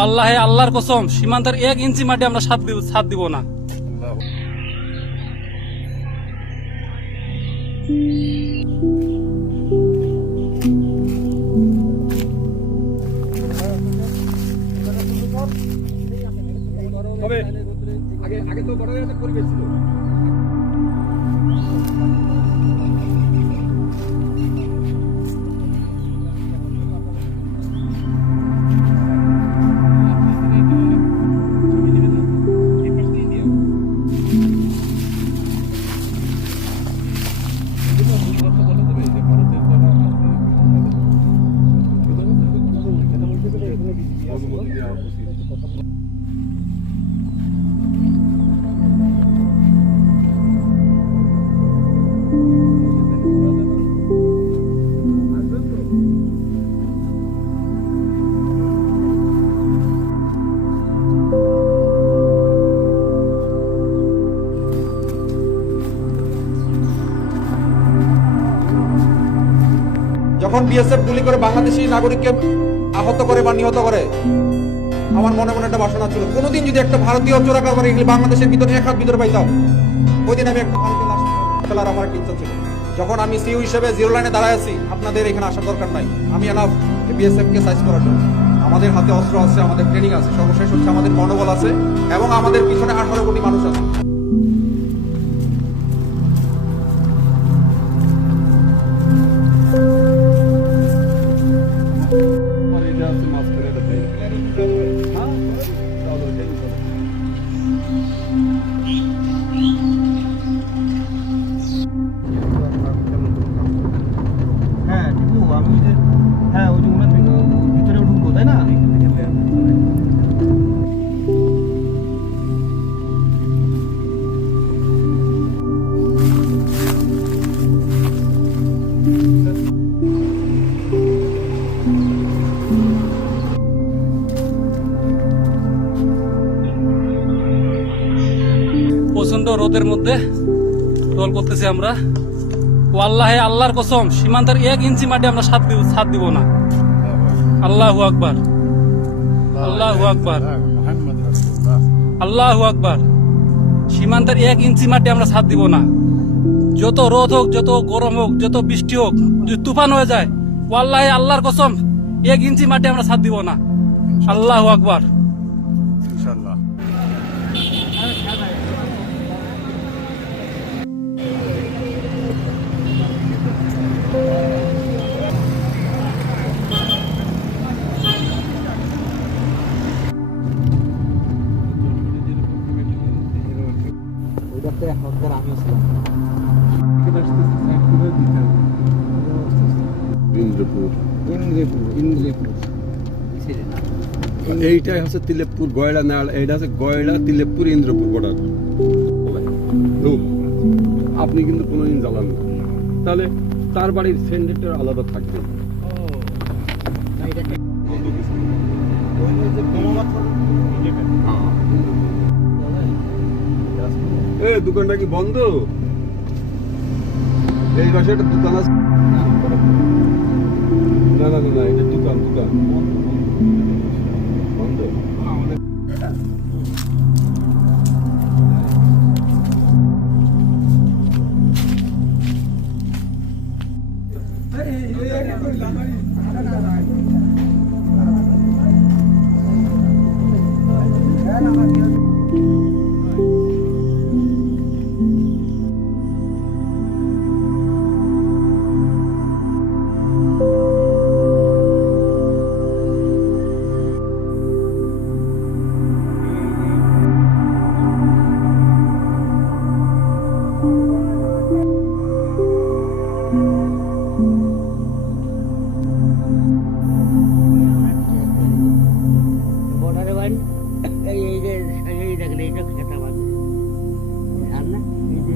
ওয়াল্লাহি আল্লাহর কসম সীমান্তের 1 ইঞ্চি মাটি আমরা ছাদ দিব না। আগে তো বড় একটা পরিবেশ ছিল। যখন বিএসএফ গুলি করে বাংলাদেশি নাগরিককে আহত করে বা নিহত করে, আমার মনে মনে একটা বাসনা ছিল, কোনোদিন যদি একটা ভারতীয় চোরা কারবারি বাংলাদেশের ভিতরে এক হাত ভিতরে পাইতাম, ওই দিন আমি একটা ভারতীয় লাশ ফেলার আমার একটা ইচ্ছা ছিল। যখন আমি সিইউ হিসেবে জিরো লাইনে দাঁড়ায় আছি, আপনাদের এখানে আসার দরকার নাই, আমি এনাফ বিএসএফ কে সাইজ করার জন্য। আমাদের হাতে অস্ত্র আছে, আমাদের ট্রেনিং আছে, সর্বশেষ হচ্ছে আমাদের মনোবল আছে, এবং আমাদের পিছনে 18 কোটি মানুষ আছে। ভিতরে ঢুকবো, তাই না? প্রচন্ড রোদের মধ্যে টোল করতেছি আমরা। ওয়াল্লাহি আল্লাহর কসম সীমান্তের 1 ইঞ্চি মাটি আমরা ছাদ দিব না। আল্লাহু আকবার, আল্লাহু আকবার, আল্লাহু আকবার। সীমান্তের 1 ইঞ্চি মাটি আমরা ছাদ দিব না। যত রোদ হোক, যত গরম হোক, যত বৃষ্টি হোক, যদি তুফান হয়ে যায়, ওয়াল্লাহি আল্লাহর কসম 1 ইঞ্চি মাটি আমরা ছাদ দিব না। আল্লাহু আকবার। ইনশাআল্লাহ। এইটাই হচ্ছে তিলেপুর গয়লা নাল, এইটা হচ্ছে গয়লা তিলেপুর ইন্দ্রপুর বর্ডার। আপনি কিন্তু কোনোদিন জ্বালান না, তাহলে তার বাড়ির সেন্ডেটটা আলাদা থাকবে। দোকানটা কি বন্ধ? এই পাশে একটা দোকান আছে। না না না, এটা দোকান বন্ধ। এই যে দেখেন, এইটা খেতে পারবে আর না, এই যে